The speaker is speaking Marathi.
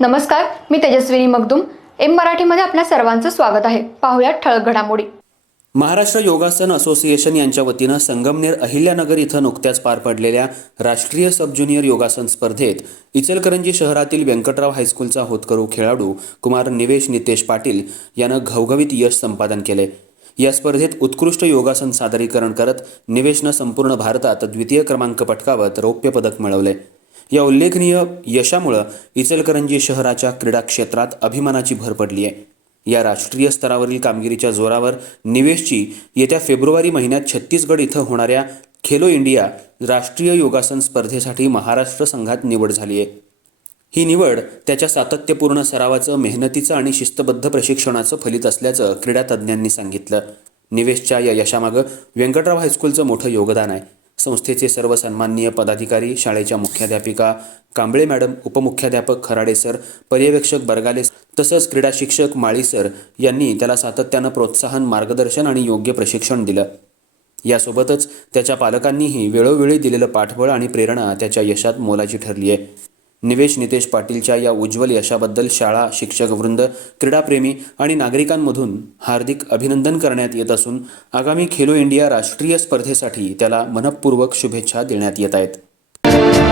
नमस्कार मी तेजस्विनी मगदुम. एम मराठीमध्ये आपल्या सर्वांचं स्वागत आहे. पाहुयात ठळक घडामोडी. महाराष्ट्र योगासन असोसिएशन यांच्या वतीनं संगमनेर अहिल्यानगर इथं नुकत्याच पार पडलेल्या राष्ट्रीय सब ज्युनियर योगासन स्पर्धेत इचलकरंजी शहरातील व्यंकटराव हायस्कूलचा होतकरू खेळाडू कुमार निवेश नितेश पाटील यानं घवघवीत यश संपादन केले या स्पर्धेत उत्कृष्ट योगासन सादरीकरण करत निवेशनं संपूर्ण भारतात द्वितीय क्रमांक पटकावत रौप्य पदक मिळवले या उल्लेखनीय यशामुळं इचलकरंजी शहराच्या क्रीडा क्षेत्रात अभिमानाची भर पडली आहे. या राष्ट्रीय स्तरावरील कामगिरीच्या जोरावर निवेशची येत्या फेब्रुवारी महिन्यात छत्तीसगड इथं होणाऱ्या खेलो इंडिया राष्ट्रीय योगासन स्पर्धेसाठी महाराष्ट्र संघात निवड झाली आहे. ही निवड त्याच्या सातत्यपूर्ण सरावाचं मेहनतीचं आणि शिस्तबद्ध प्रशिक्षणाचं फलित असल्याचं क्रीडा तज्ज्ञांनी सांगितलं. निवेशच्या या यशामागं व्यंकटराव हायस्कूलचं मोठं योगदान आहे. संस्थेचे सर्व सन्माननीय पदाधिकारी शाळेच्या मुख्याध्यापिका कांबळे मॅडम उपमुख्याध्यापक खराडे सर पर्यवेक्षक बरगाले तसंच क्रीडा शिक्षक माळी सर यांनी त्याला सातत्यानं प्रोत्साहन मार्गदर्शन आणि योग्य प्रशिक्षण दिलं. यासोबतच त्याच्या पालकांनीही वेळोवेळी दिलेलं पाठबळ आणि प्रेरणा त्याच्या यशात मोलाची ठरली आहे निवेश नितेश पाटीलच्या या उज्ज्वल यशाबद्दल शाळा शिक्षक वृंद क्रीडाप्रेमी आणि नागरिकांमधून हार्दिक अभिनंदन करण्यात येत असून आगामी खेलो इंडिया राष्ट्रीय स्पर्धेसाठी त्याला मनपूर्वक शुभेच्छा देण्यात येत आहेत.